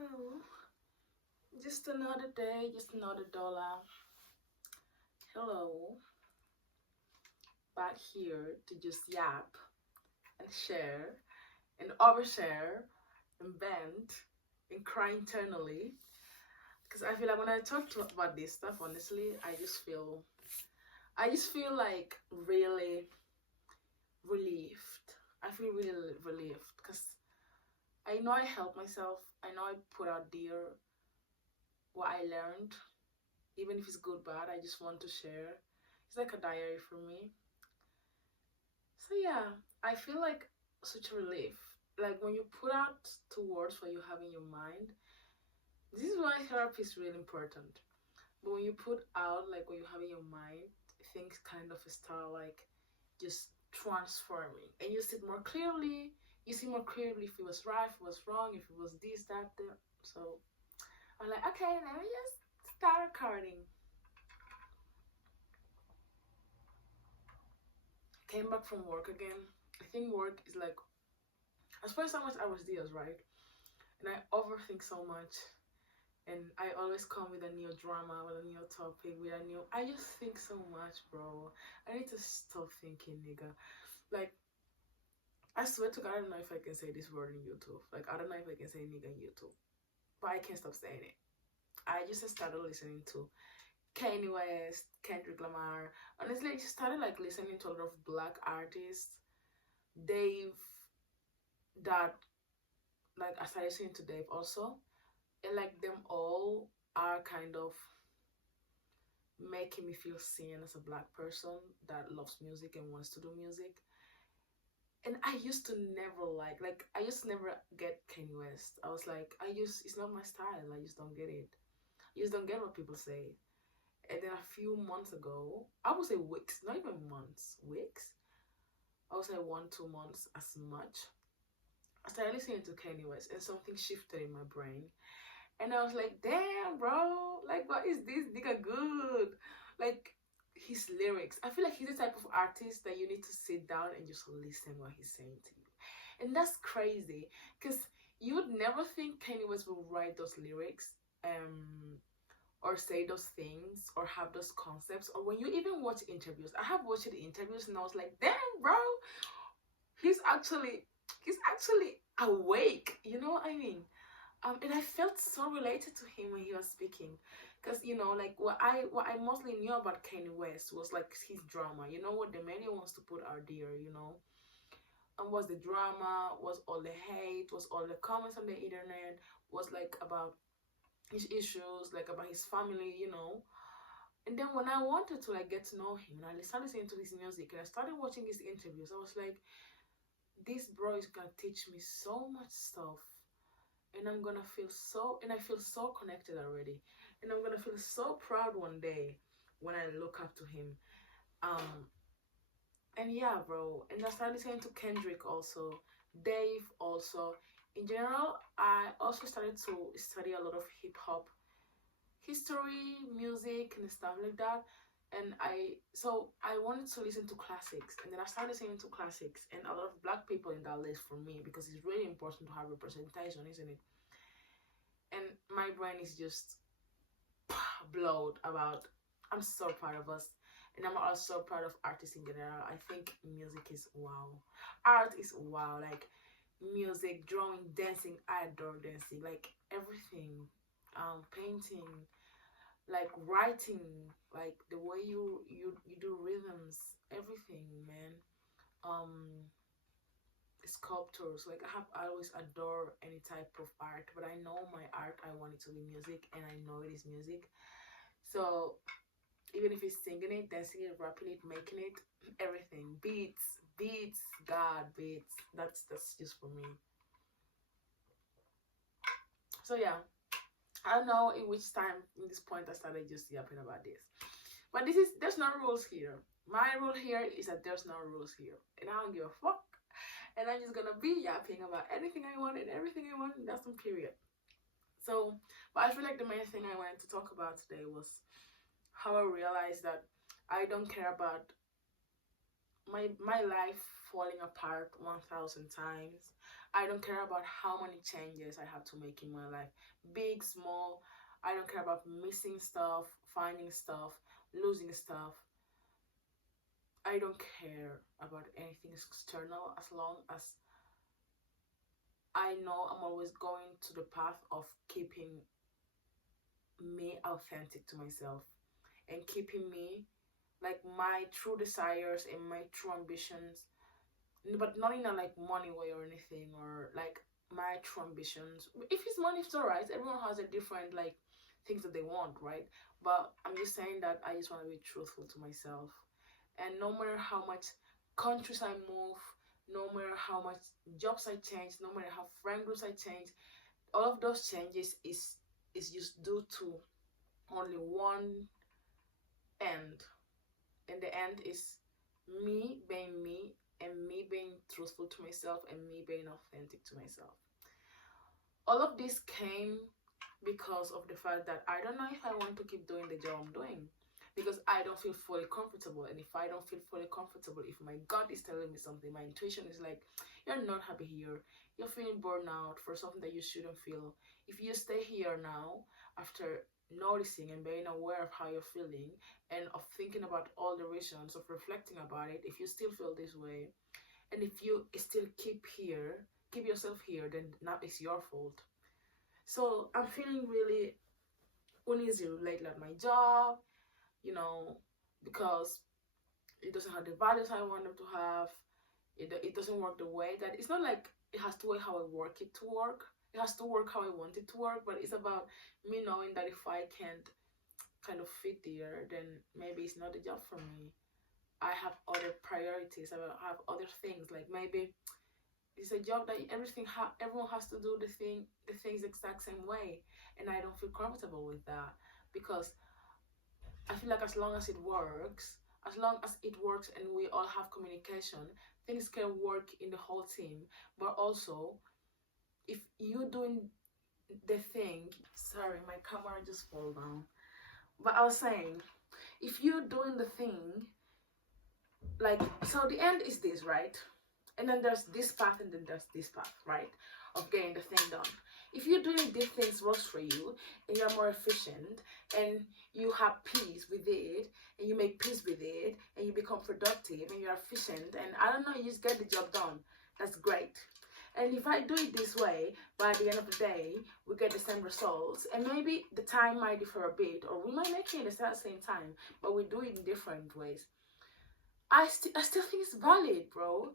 Oh, just another day, just another dollar. Hello, back here to just yap and share and overshare and vent and cry internally. Because I feel like when I about this stuff, honestly, I just feel like really relieved. I feel really relieved because I know I helped myself. I know I put out there what I learned, even if it's good, bad. I just want to share. It's like a diary for me. So yeah, I feel like such a relief. Like when you put out to words what you have in your mind, this is why therapy is really important. But when you put out like what you have in your mind, things kind of start like just transforming, and you see it more clearly. You see more clearly if it was right, if it was wrong, if it was this, that, that. So I'm like, okay, let me just start recording. Came back from work again. I think work is like, I spent so much hours deals, right? And I overthink so much. And I always come with a new drama, with a new topic, with a new. I just think so much, bro. I need to stop thinking, nigga. Like, I swear to God, I don't know if I can say this word in YouTube. Like, I don't know if I can say nigga in YouTube. But I can't stop saying it. I just started listening to Kanye West, Kendrick Lamar. Honestly, I just started like listening to a lot of black artists. Dave, that like I started listening to Dave also, and like them all are kind of making me feel seen as a black person that loves music and wants to do music. And I used to never like I used to never get Kanye West. I was like, it's not my style. I just don't get it. I just don't get what people say. And then a few months ago, I would say weeks, not even months, weeks. I would say 1, 2 months as much. I started listening to Kanye West, and something shifted in my brain. And I was like, damn, bro, like, what is this nigga good? Like, his lyrics. I feel like he's the type of artist that you need to sit down and just listen what he's saying to you. And that's crazy, because you would never think Kanye West will write those lyrics, or say those things, or have those concepts, or when you even watch interviews. I have watched the interviews and I was like, damn, bro, he's actually he's actually awake. You know what I mean? And I felt so related to him when he was speaking, because like what I mostly knew about Kanye West was like his drama. You know what the media wants to put out there. And was the drama, was all the hate, was all the comments on the internet, was like about his issues, like about his family. And then when I wanted to like get to know him, and I started listening to his music, and I started watching his interviews, I was like, this bro is gonna teach me so much stuff, and I feel so connected already, and I'm gonna feel so proud one day when I look up to him. And yeah, bro, and I started listening to Kendrick also, Dave also. In general, I also started to study a lot of hip-hop history, music, and stuff like that. And I wanted to listen to classics, and then I started listening to classics, and a lot of black people in that list for me, because it's really important to have representation, isn't it? And my brain is just blowed about. I'm so proud of us, and I'm also proud of artists in general. I think music is wow. Art is wow. Like music, drawing, dancing. I adore dancing. Like everything. Painting, like writing, like the way you do rhythms, everything, man. Um, Sculptures. Like I always adore any type of art, but I know my art. I want it to be music, and I know it is music. So even if it's singing it, dancing it, rapping it, making it, everything, beats, God, beats. That's just for me. So yeah, I don't know in which time in this point I started just yapping about this. But there's no rules here. My rule here is that there's no rules here. And I don't give a fuck. And I'm just gonna be yapping about anything I want and everything I want, and that's on period. So, but I feel like the main thing I wanted to talk about today was how I realized that I don't care about my life falling apart 1,000 times. I don't care about how many changes I have to make in my life, big, small. I don't care about missing stuff, finding stuff, losing stuff. I don't care about anything external as long as I know I'm always going to the path of keeping me authentic to myself and keeping me like my true desires and my true ambitions, but not in a like money way or anything, or like my true ambitions. If it's money, it's alright. Everyone has a different like things that they want, right? But I'm just saying that I just want to be truthful to myself. And no matter how much countries I move, no matter how much jobs I change, no matter how friend groups I change, all of those changes is just due to only one end. And the end is me being me, and me being truthful to myself, and me being authentic to myself. All of this came because of the fact that I don't know if I want to keep doing the job I'm doing, because I don't feel fully comfortable. And if I don't feel fully comfortable, if my gut is telling me something, my intuition is like, you're not happy here, you're feeling burned out for something that you shouldn't feel. If you stay here now, after noticing and being aware of how you're feeling and of thinking about all the reasons, of reflecting about it, if you still feel this way, and if you still keep yourself here, then now it's your fault. So I'm feeling really uneasy lately at my job, you know, because it doesn't have the values I want them to have. It doesn't work the way that, it's not like it has to work how I work it to work. It has to work how I want it to work, but it's about me knowing that if I can't kind of fit there, then maybe it's not the job for me. I have other priorities. I have other things. Like maybe it's a job that everyone has to do the things the exact same way, and I don't feel comfortable with that, because I feel like as long as it works, and we all have communication, things can work in the whole team. But also, if you're doing the thing, sorry, my camera just fell down. But I was saying, if you're doing the thing, like, so the end is this, right? And then there's this path, and then there's this path, right, of getting the thing done. If you're doing these things works for you, and you're more efficient, and you have peace with it, and you make peace with it, and you become productive, and you're efficient, and I don't know, you just get the job done, that's great. And if I do it this way, by the end of the day, we get the same results, and maybe the time might differ a bit, or we might make it at the same time, but we do it in different ways. I still think it's valid, bro.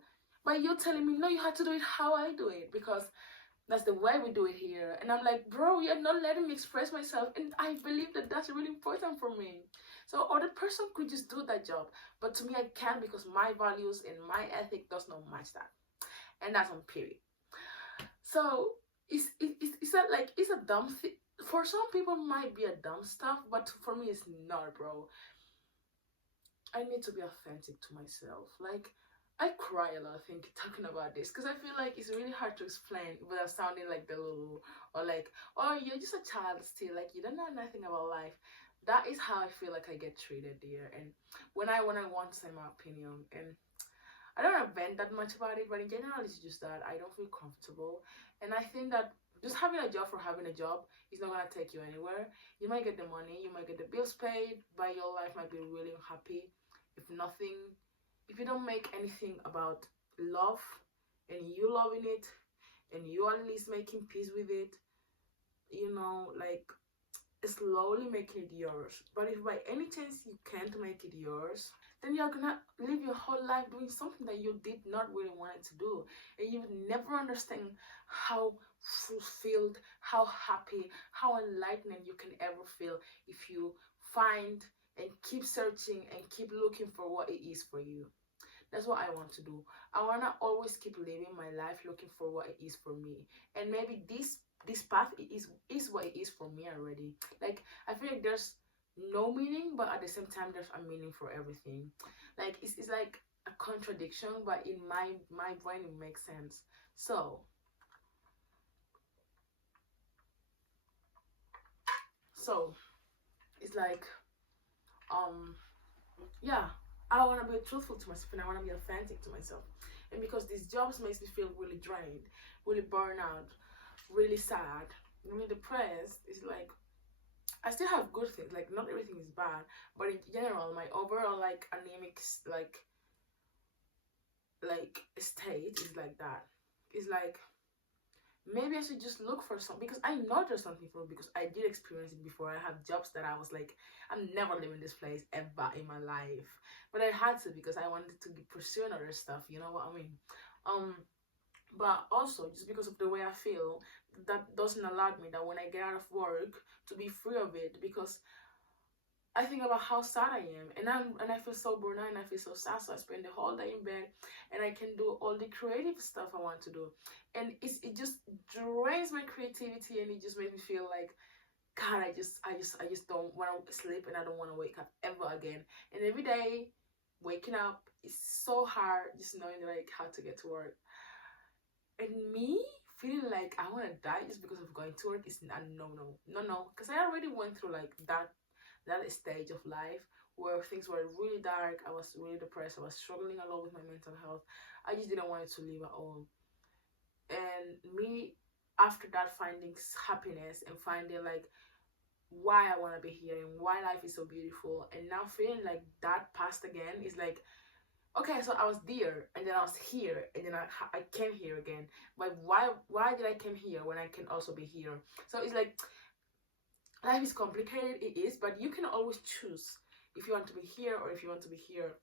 But you're telling me, no, you have to do it how I do it, because that's the way we do it here. And I'm like, bro, you're not letting me express myself. And I believe that that's really important for me. So other person could just do that job. But to me, I can't, because my values and my ethic does not match that. And that's on period. So it's not like, it's a dumb thing. For some people, it might be a dumb stuff. But for me, it's not, bro. I need to be authentic to myself. Like, I cry a lot, I think, talking about this, because I feel like it's really hard to explain without sounding like the Lulu, or like, oh, you're just a child still, like, you don't know nothing about life. That is how I feel like I get treated there. And when I want to say my opinion, and I don't want to vent that much about it, but in general, it's just that I don't feel comfortable. And I think that just having a job for having a job is not going to take you anywhere. You might get the money, you might get the bills paid, but your life might be really unhappy. If you don't make anything about love, and you loving it, and you at least making peace with it, you know, like, slowly making it yours. But if by any chance you can't make it yours, then you're gonna live your whole life doing something that you did not really want to do, and you would never understand how fulfilled, how happy, how enlightened you can ever feel if you find and keep searching and keep looking for what it is for you. That's what I want to do. I want to always keep living my life looking for what it is for me. And maybe this path is what it is for me already. Like, I feel like there's no meaning, but at the same time there's a meaning for everything. Like, it's like a contradiction, but in my brain it makes sense. So it's like, yeah, I want to be truthful to myself and I want to be authentic to myself. And because these jobs makes me feel really drained, really burned out, really sad, really depressed, it's like I still have good things. Like not everything is bad, but in general, my overall like anemic like state is like that. It's like maybe I should just look for some, because I know there's something for me, because I did experience it before. I have jobs that I was like, I'm never leaving this place ever in my life, but I had to because I wanted to be pursuing other stuff. You know what I mean? But also just because of the way I feel, that doesn't allow me that when I get out of work to be free of it, because I think about how sad I am, and I feel so burned out and I feel so sad. So I spend the whole day in bed, and I can do all the creative stuff I want to do, and it just drains my creativity, and it just makes me feel like, God, I just don't want to sleep, and I don't want to wake up ever again. And every day, waking up is so hard, just knowing like how to get to work, and me feeling like I want to die just because of going to work is no, because I already went through like that stage of life where things were really dark. I was really depressed. I was struggling a lot with my mental health. I just didn't want it to leave at all. And me, after that, finding happiness and finding like why I want to be here and why life is so beautiful, and now feeling like that past again is like, okay, so I was there, and then I was here, and then I came here again. But why did I come here when I can also be here? So it's like, life is complicated, it is, but you can always choose if you want to be here or if you want to be here.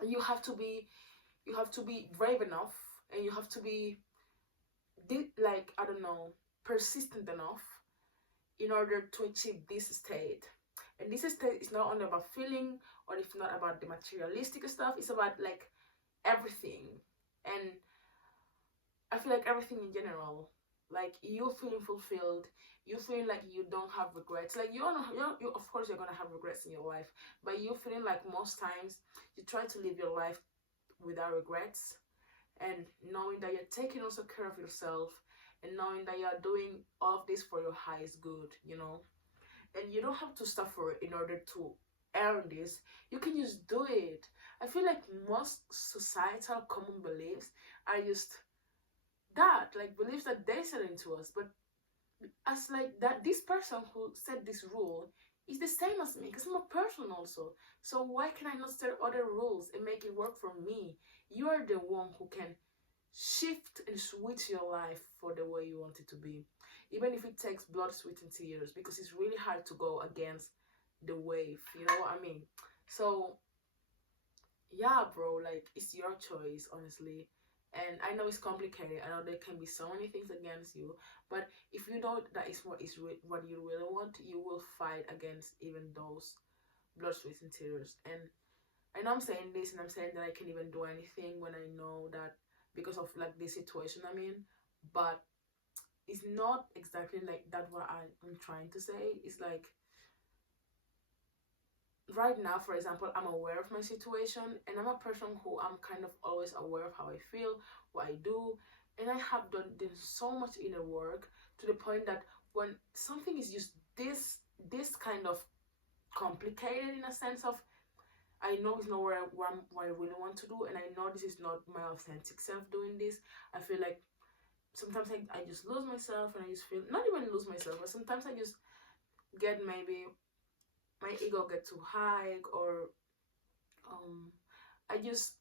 And you have to be brave enough, and you have to be like, I don't know, persistent enough in order to achieve this state. And this state is not only about feeling, or it's not about the materialistic stuff, it's about like everything. And I feel like everything in general, like you feeling fulfilled, you feeling like you don't have regrets. Like you of course you're gonna have regrets in your life, but you feeling like most times you try to live your life without regrets, and knowing that you're taking also care of yourself, and knowing that you're doing all of this for your highest good, you know. And you don't have to suffer in order to earn this. You can just do it. I feel like most societal common beliefs are just that, like beliefs that they set into us, but as like that, this person who set this rule is the same as me, because I'm a person also. So why can I not set other rules and make it work for me? You are the one who can shift and switch your life for the way you want it to be, even if it takes blood, sweat, and tears, because it's really hard to go against the wave, you know what I mean? So yeah, bro, like it's your choice, honestly. And I know it's complicated. I know there can be so many things against you, but if you know that is what what you really want, you will fight against even those blood, sweat, and tears. And I know I'm saying this, and I'm saying that I can even do anything when I know that, because of like this situation I'm in, but it's not exactly like that what I'm trying to say. It's like, right now, for example, I'm aware of my situation, and I'm a person who I'm kind of always aware of how I feel, what I do, and I have done so much inner work to the point that when something is just this kind of complicated, in a sense of, I know it's not what I really want to do, and I know this is not my authentic self doing this. I feel like sometimes I just lose myself, and I just feel, not even lose myself, but sometimes I just get, maybe my ego get too high, or I just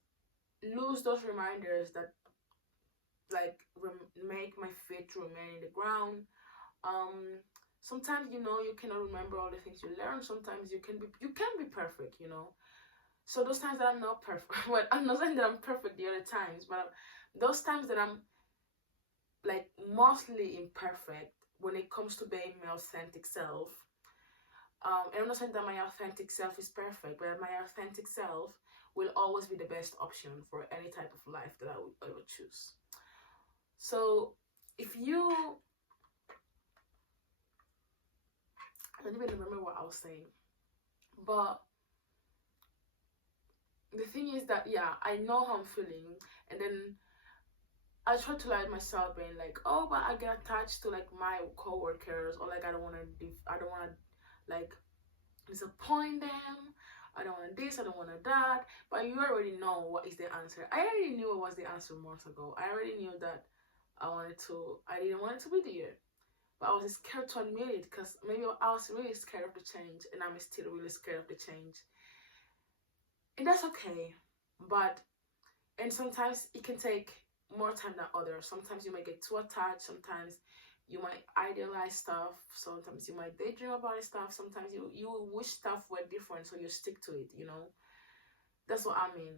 lose those reminders that like make my feet remain in the ground. Sometimes, you know, you cannot remember all the things you learn. Sometimes you can be perfect, you know. So those times that I'm not perfect, well, I'm not saying that I'm perfect the other times, but those times that I'm like mostly imperfect when it comes to being my authentic self. And I'm not saying that my authentic self is perfect, but my authentic self will always be the best option for any type of life that I would choose. So if you, I don't even remember what I was saying, but the thing is that, yeah, I know how I'm feeling, and then I try to lie myself, being like, oh, but I get attached to like my coworkers, or like I don't want to like disappoint them. I don't want this, I don't want that. But you already know what is the answer. I already knew what was the answer months ago. I already knew that I didn't want it to be there. But I was scared to admit it because maybe I was really scared of the change, and I'm still really scared of the change. And that's okay. But, and sometimes it can take more time than others. Sometimes you might get too attached. Sometimes you might idealize stuff. Sometimes you might daydream about stuff. Sometimes you wish stuff were different, so you stick to it, you know. That's what I mean.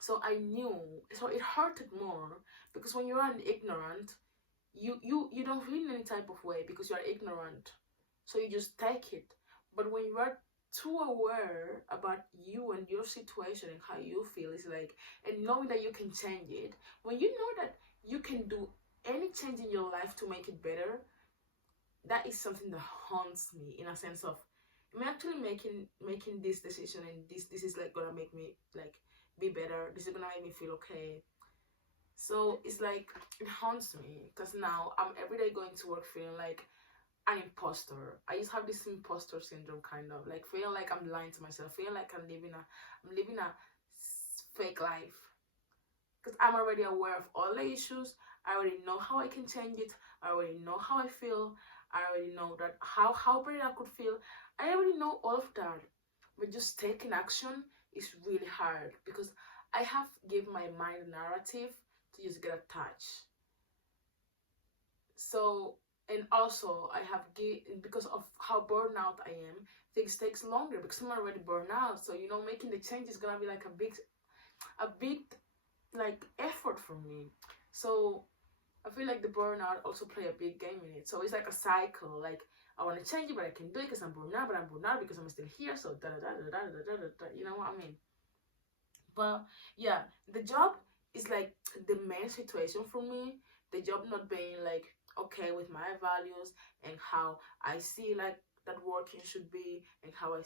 So I knew, so it hurted more because when you're an ignorant, you don't feel any type of way because you're ignorant, so you just take it. But when you are too aware about you and your situation and how you feel, it's like, and knowing that you can change it, when you know that you can do any change in your life to make it better, that is something that haunts me, in a sense of, I'm actually making this decision, and this is like gonna make me like be better, this is gonna make me feel okay. So it's like, it haunts me because now I'm every day going to work feeling like an imposter. I just have this imposter syndrome, kind of like feeling like I'm lying to myself, feeling like I'm living a fake life, because I'm already aware of all the issues. I already know how I can change it. I already know how I feel. I already know that how better I could feel. I already know all of that, but just taking action is really hard because I have given my mind a narrative to just get attached. So, and also I have because of how burnout I am, things takes longer because I'm already burned out. So you know, making the change is gonna be like a big like effort for me. So I feel like the burnout also play a big game in it. So it's like a cycle. Like, I want to change it, but I can do it because I'm burned out. But I'm burned out because I'm still here. So da da da da da da da da. You know what I mean? But yeah, the job is like the main situation for me. The job not being like okay with my values and how I see like that working should be, and how I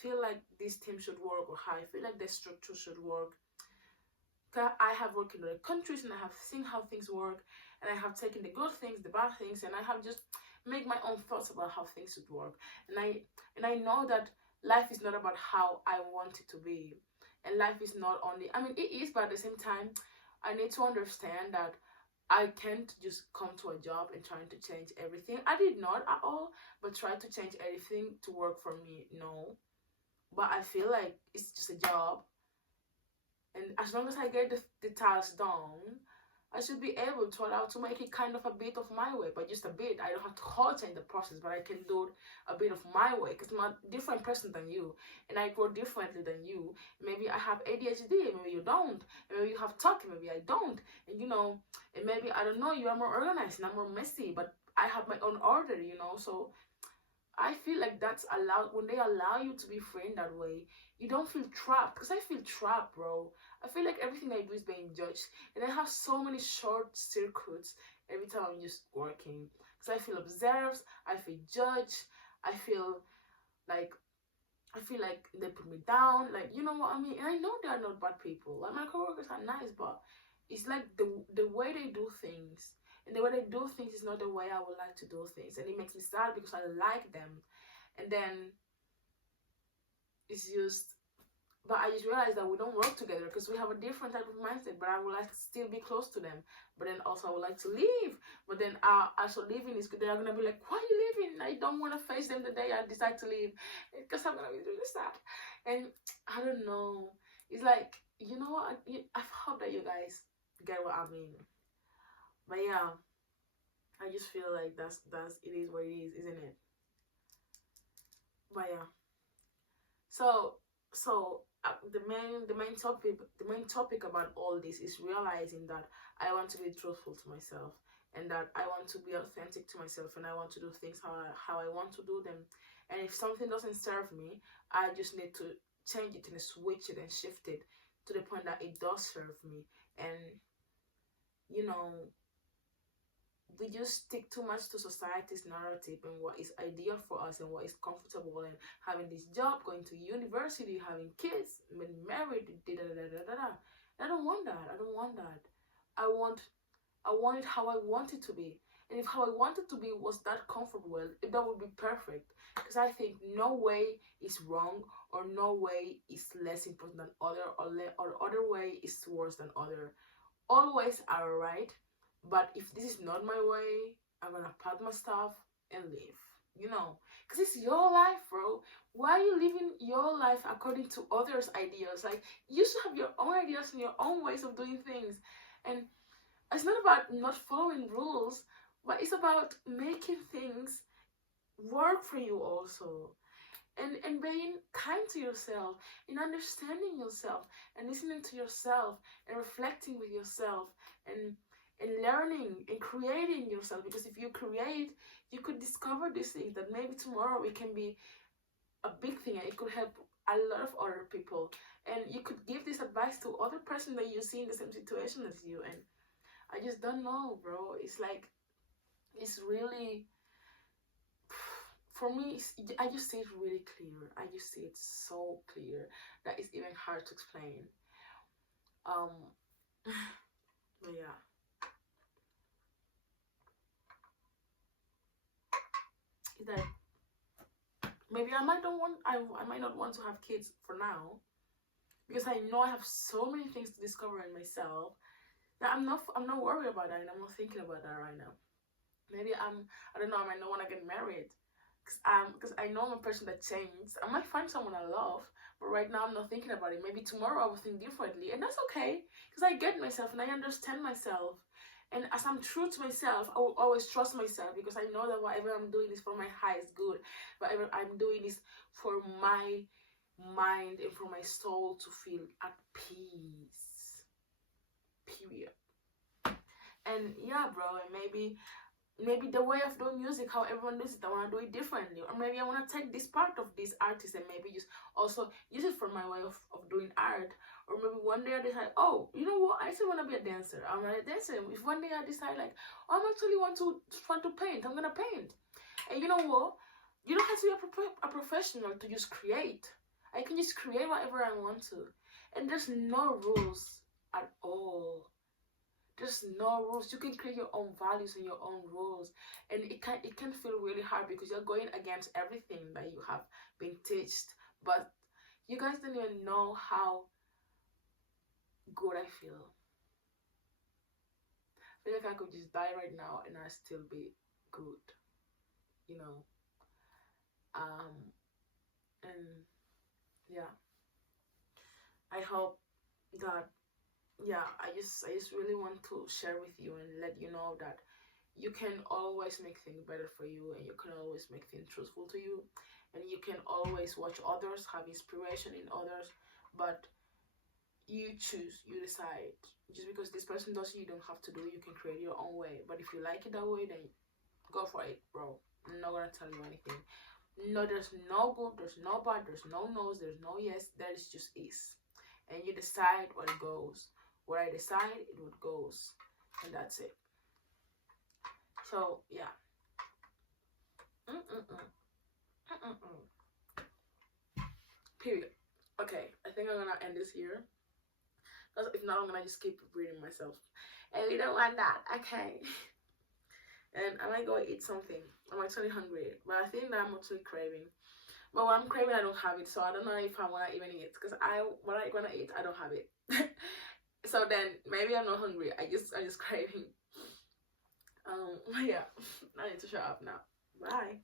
feel like this team should work, or how I feel like the structure should work. I have worked in other countries and I have seen how things work, and I have taken the good things, the bad things, and I have just made my own thoughts about how things should work. And I know that life is not about how I want it to be, and life is not only, I mean, it is, but at the same time, I need to understand that I can't just come to a job and trying to change everything. I did not at all, but try to change everything to work for me. No, but I feel like it's just a job, and as long as I get the task done, I should be able to allow to make it kind of a bit of my way, but just a bit. I don't have to whole change the process, but I can do it a bit of my way because I'm a different person than you, and I grow differently than you. Maybe I have ADHD, maybe you don't. And maybe you have talking, maybe I don't. And you know, and maybe I don't know. You are more organized and I'm more messy, but I have my own order. You know, so I feel like that's allowed when they allow you to be free in that way. You don't feel trapped, because I feel trapped, bro. I feel like everything I do is being judged, and I have so many short circuits every time I'm just working. Because I feel observed, I feel judged, I feel like they put me down, like, you know what I mean. And I know they are not bad people. Like, my coworkers are nice, but it's like the way they do things. And the way they do things is not the way I would like to do things. And it makes me sad because I like them. And then it's just, but I just realized that we don't work together because we have a different type of mindset. But I would like to still be close to them. But then also I would like to leave. But then also leaving is, they're going to be like, why are you leaving? I don't want to face them the day I decide to leave, because I'm going to be really sad. And I don't know. It's like, you know what? I hope that you guys get what I mean. But yeah, I just feel like that's it is what it is, isn't it? But yeah, so the main topic about all this is realizing that I want to be truthful to myself, and that I want to be authentic to myself, and I want to do things how I want to do them. And if something doesn't serve me, I just need to change it and switch it and shift it to the point that it does serve me. And you know, we just stick too much to society's narrative and what is ideal for us and what is comfortable, and having this job, going to university, having kids, being married, da da da da da da. I don't want that. I don't want that. I want it how I want it to be. And if how I wanted to be was that comfortable, that would be perfect. Because I think no way is wrong, or no way is less important than other, or other way is worse than other. All ways are right, but if this is not my way, I'm gonna pack my stuff and leave. You know, because it's your life, bro. Why are you living your life according to others' ideas? Like, you should have your own ideas and your own ways of doing things. And it's not about not following rules, but it's about making things work for you also. And being kind to yourself, and understanding yourself, and listening to yourself, and reflecting with yourself, and learning and creating yourself. Because if you create, you could discover these things that maybe tomorrow it can be a big thing, and it could help a lot of other people, and you could give this advice to other person that you see in the same situation as you. And I just don't know, bro. It's like, it's really, for me, I just see it really clear. I just see it so clear that it's even hard to explain. But yeah. Is that maybe I might not want to have kids for now, because I know I have so many things to discover in myself that I'm not worried about that, and I'm not thinking about that right now. Maybe I don't know, I might not want to get married, because I know I'm a person that changes. I might find someone I love, but right now I'm not thinking about it. Maybe tomorrow I will think differently, and that's okay, because I get myself and I understand myself. And as I'm true to myself, I will always trust myself, because I know that whatever I'm doing is for my highest good. Whatever I'm doing is for my mind and for my soul to feel at peace. Period. And yeah, bro, and maybe the way of doing music, how everyone does it, I want to do it differently. Or maybe I want to take this part of this artist and maybe just also use it for my way of doing art. Or maybe one day I decide, oh, you know what, I actually want to be a dancer. I'm a dancer. If one day I decide, like, oh, I actually want to paint, I'm gonna paint. And you know what, you don't have to be a professional to just create. I can just create whatever I want to, and there's no rules at all. There's no rules. You can create your own values and your own rules, and it can feel really hard, because you're going against everything that you have been taught. But you guys don't even know how good I feel. I feel like I could just die right now and I still be good, you know. And yeah, I hope that, yeah, I just really want to share with you and let you know that you can always make things better for you, and you can always make things truthful to you, and you can always watch others, have inspiration in others, but you choose, you decide. Just because this person does it, you don't have to do it. You can create your own way. But if you like it that way, then go for it, bro. I'm not gonna tell you anything. No, there's no good, there's no bad, there's no no's, there's no yes. There is just is, and you decide what it goes. What I decide, it would goes, and that's it. So yeah. Period. Okay, I think I'm gonna end this here, because if not, I'm gonna just keep reading myself, and we don't want that. Okay. And I might go eat something. I'm actually hungry, but I think that I'm actually craving. But what I'm craving, I don't have it, so I don't know if I wanna even eat, because what I wanna eat, I don't have it. So then maybe I'm not hungry. I just craving. Yeah, I need to shut up now. Bye.